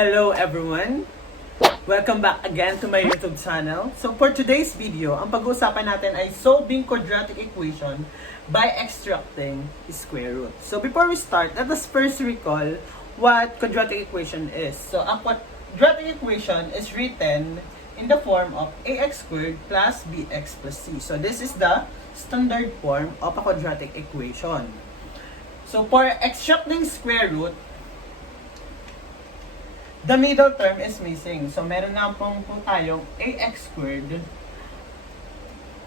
Hello everyone! Welcome back again to my YouTube channel. So for today's video, ang pag-uusapan natin ay solving quadratic equation by extracting square root. So before we start, let us first recall what quadratic equation is. So ang quadratic equation is written in the form of ax squared plus bx plus c. So this is the standard form of a quadratic equation. So for extracting square root, the middle term is missing. So, meron na po tayong ax squared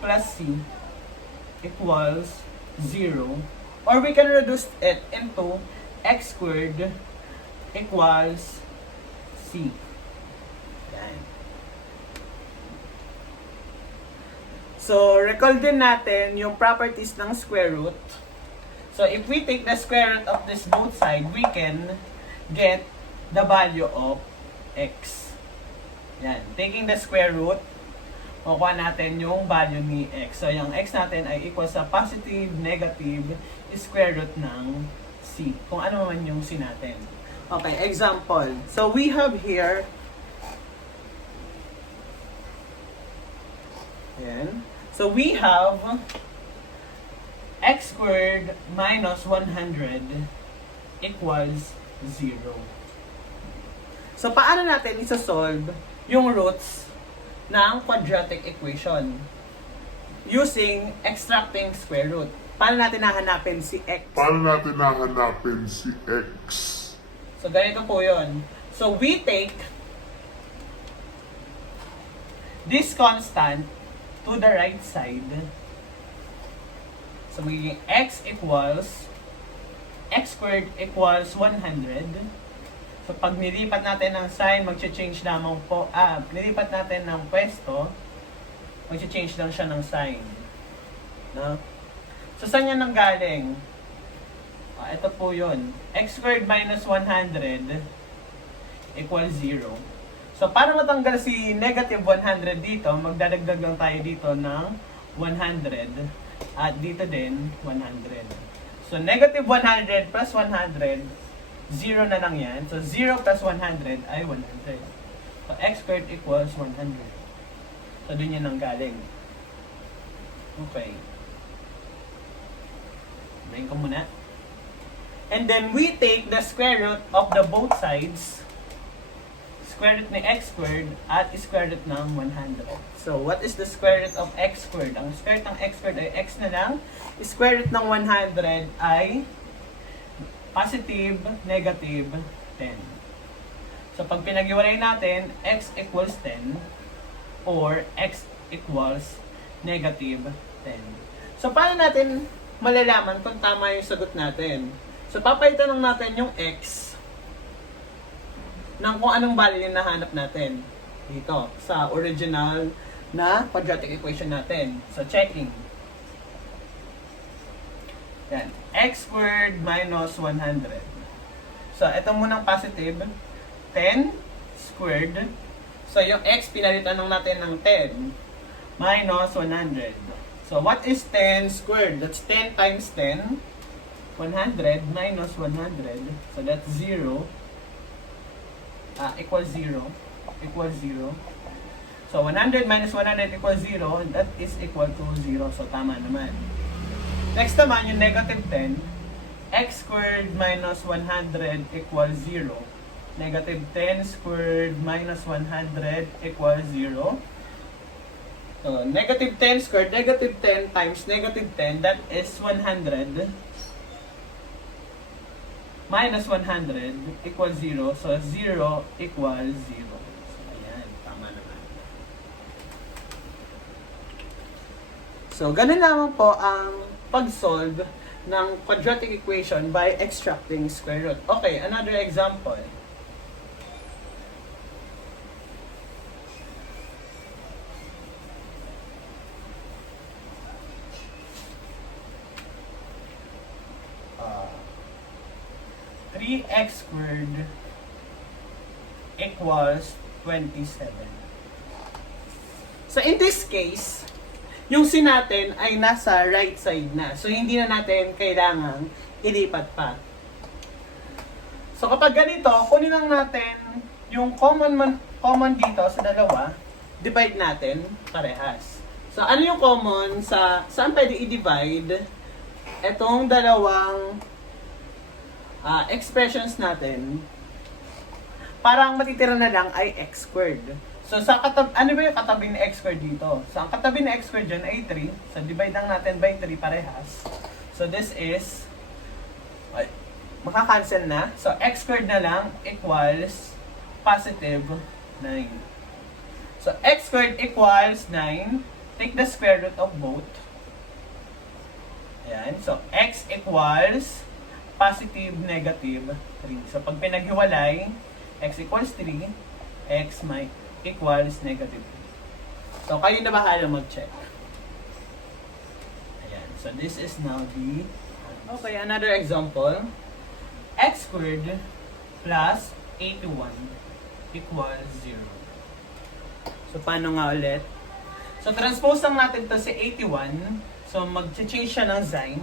plus c equals 0. Or we can reduce it into x squared equals c. Yan. So, recall din natin yung properties ng square root. So, if we take the square root of this both side, we can get the value of x. Yan. Taking the square root, makuha natin yung value ni x. So, yung x natin ay equal sa positive, negative, square root ng c. Kung ano man yung c natin. Okay, example. So, we have here, yan. So, we have x squared minus 100 equals 0. So, paano natin isa-solve yung roots ng quadratic equation? Using extracting square root. Paano natin nahanapin si x? So, ganito po yun. So, we take this constant to the right side. So, magiging x squared equals 100. So, pag nilipat natin ng sign, mag-change lamang po, nilipat natin ng pwesto, mag-change lang siya ng sign. No? So, saan yan nanggaling? Ito po yun. X squared minus 100 equals 0. So, para matanggal si negative 100 dito, magdadagdag lang tayo dito ng 100. At dito din, 100. So, negative 100 plus 100, 0 na lang yan. So, 0 plus 100 ay 100. So, x squared equals 100. So, dun yan ang galing. Okay. Brain ko muna. And then, we take the square root of the both sides. Square root ni x squared at square root ng 100. So, what is the square root of x squared? Ang square root ng x squared ay x na lang. Square root ng 100 ay positive, negative, 10. So, pag pinag-iwalay natin, x equals 10 or x equals negative 10. So, paano natin malalaman kung tama yung sagot natin? So, papalitan lang natin yung x ng kung anong value yung nahanap natin dito sa original na quadratic equation natin. So, checking. Yan. X squared minus 100. So, ito munang positive. 10 squared. So, yung x, pinalitan lang natin ng 10. Minus 100. So, what is 10 squared? That's 10 times 10. 100 minus 100. So, that's 0. Equals 0. Equals 0. So, 100 minus 100 equals 0. That is equal to 0. So, tama naman. Next naman, yung negative 10, x squared minus 100 equals 0. Negative 10 squared minus 100 equals 0. So, negative 10 squared, negative 10 times negative 10, that is 100. Minus 100 equals 0. So, 0 equals 0. So, ayan, tama naman. So, ganun naman po ang pag-solve ng quadratic equation by extracting square root. Okay, another example. Uh, 3x squared equals 27. So, in this case, yung c natin ay nasa right side na. So, hindi na natin kailangang ilipat pa. So, kapag ganito, kunin lang natin yung common dito sa dalawa, divide natin parehas. So, ano yung common saan pwede i-divide itong dalawang expressions natin? Parang matitira na lang ay x squared. So, ano ba yung katabi ni x squared dito? So, ang katabi ni x squared dyan ay 3. So, divide lang natin by 3 parehas. So, this is, makakancel na. So, x squared na lang equals positive 9. So, x squared equals 9. Take the square root of both. Ayan. So, x equals positive, negative 3. So, pag pinaghiwalay, x equals 3, x equals negative 3. So, kayo na bahala mag-check. Ayan. So, this is now the... Okay, another example. X squared plus 81 equals 0. So, paano nga ulit? So, transpose lang natin to si 81. So, mag-change siya ng sign.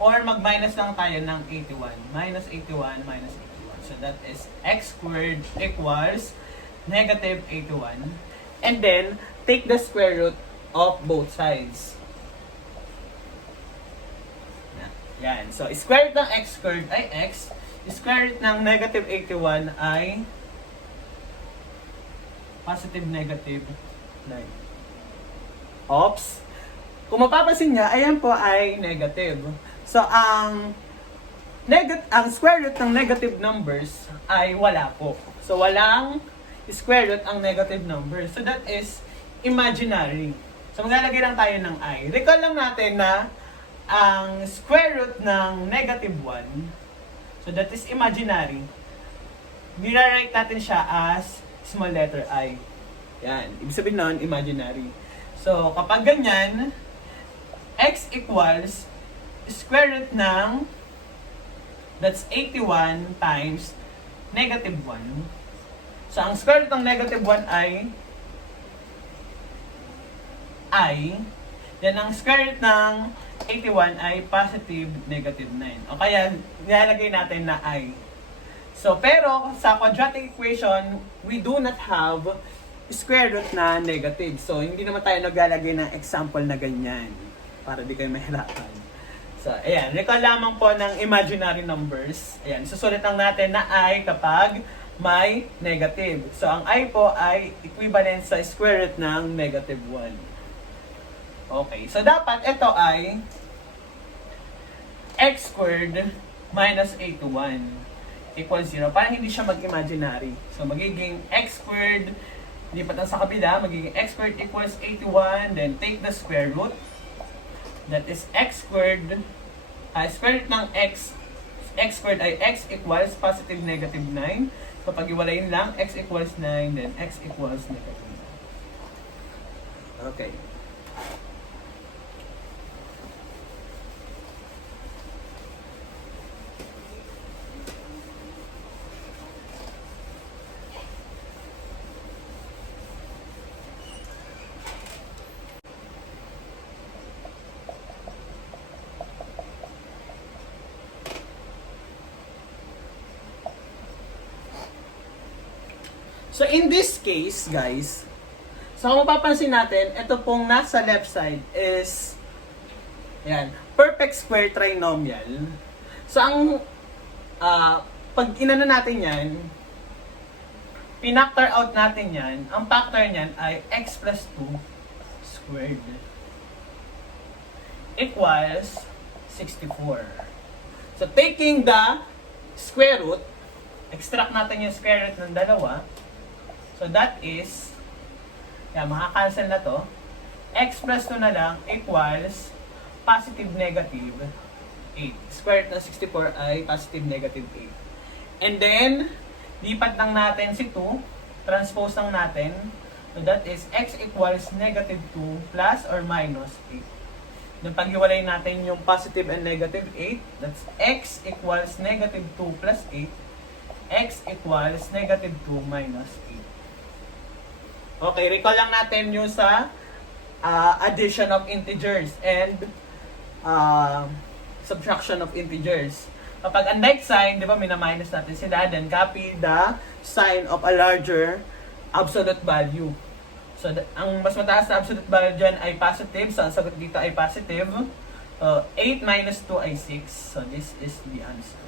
Or mag-minus lang tayo ng 81. Minus 81, minus 81. So, that is x squared equals negative 81. And then, take the square root of both sides. Yan. So, square root ng x squared ay x. Square root ng negative 81 ay positive negative 9. Oops. Kung mapapansin niya, ayan po ay negative. So, ang square root ng negative numbers ay wala po. So, walang square root ang negative numbers. So, that is imaginary. So, maglalagay lang tayo ng I. Recall lang natin na ang square root ng negative 1, so that is imaginary. Nire-write natin siya as small letter I. Yan. Ibig sabihin nun, imaginary. So, kapag ganyan, x equals square root ng, that's 81 times negative 1. So, ang square root ng negative 1 ay I. Then, ang square root ng 81 ay positive negative 9. O kaya, nilalagay natin na I. So, pero sa quadratic equation, we do not have square root na negative. So, hindi naman tayo naglalagay ng example na ganyan para di kayo mahirapan. So, ayan. Recall lamang po ng imaginary numbers. Ayan. Susulit lang natin na I kapag may negative. So, ang I po ay equivalent sa square root ng negative 1. Okay. So, dapat ito ay x squared minus 81 equals 0. Parang hindi siya mag-imaginary. So, magiging x squared, lipat lang sa kabila, magiging x squared equals 81, then take the square root. That is x squared, square root ng x squared ay x equals positive negative 9. So, pag-iwalayin lang, x equals 9, then x equals negative 9. Okay. So, in this case, guys, so kung mapapansin natin, ito pong nasa left side is, yan, perfect square trinomial. So, ang, pag inano natin yan, pinactor out natin yan, ang factor niyan ay x plus 2 squared equals 64. So, taking the square root, extract natin yung square root ng dalawa. So, that is, makakancel na to. X plus 2 na lang equals positive negative 8. Square root ng 64 ay positive negative 8. And then, lipat lang natin si 2. Transpose lang natin. So, that is x equals negative 2 plus or minus 8. Then, pag-iwalay natin yung positive and negative 8, that's x equals negative 2 plus 8. X equals negative 2 minus 8. Okay, recall lang natin yung sa addition of integers and subtraction of integers. Kapag unlike sign, di ba, mina-minus natin sila, then copy the sign of a larger absolute value. So, ang mas mataas na absolute value dyan ay positive. So, ang sagot dito ay positive. 8 minus 2 ay 6. So, this is the answer.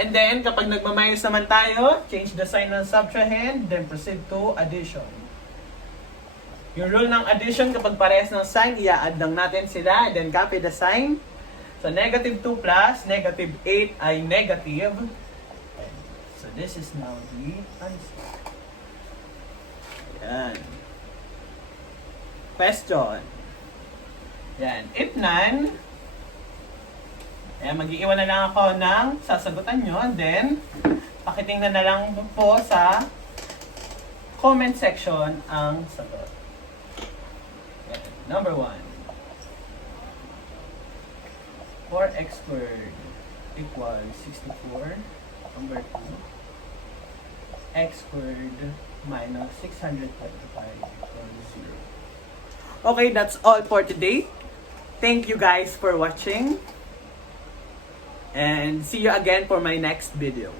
And then, kapag nagma-minus naman tayo, change the sign ng subtrahend, then proceed to addition. Yung rule ng addition, kapag parehas ng sign, i-add lang natin sila, then copy the sign. So, negative 2 plus negative 8 ay negative. So, this is now the answer. Yan. Question. Yan. If none, mag-iwan na lang ako ng sasagutan nyo. Then, pakitingnan na lang po sa comment section ang sagot. Yan. Number 1. 4x squared equals 64. Number 2. X squared minus 625 equals 0. Okay, that's all for today. Thank you guys for watching. And see you again for my next video.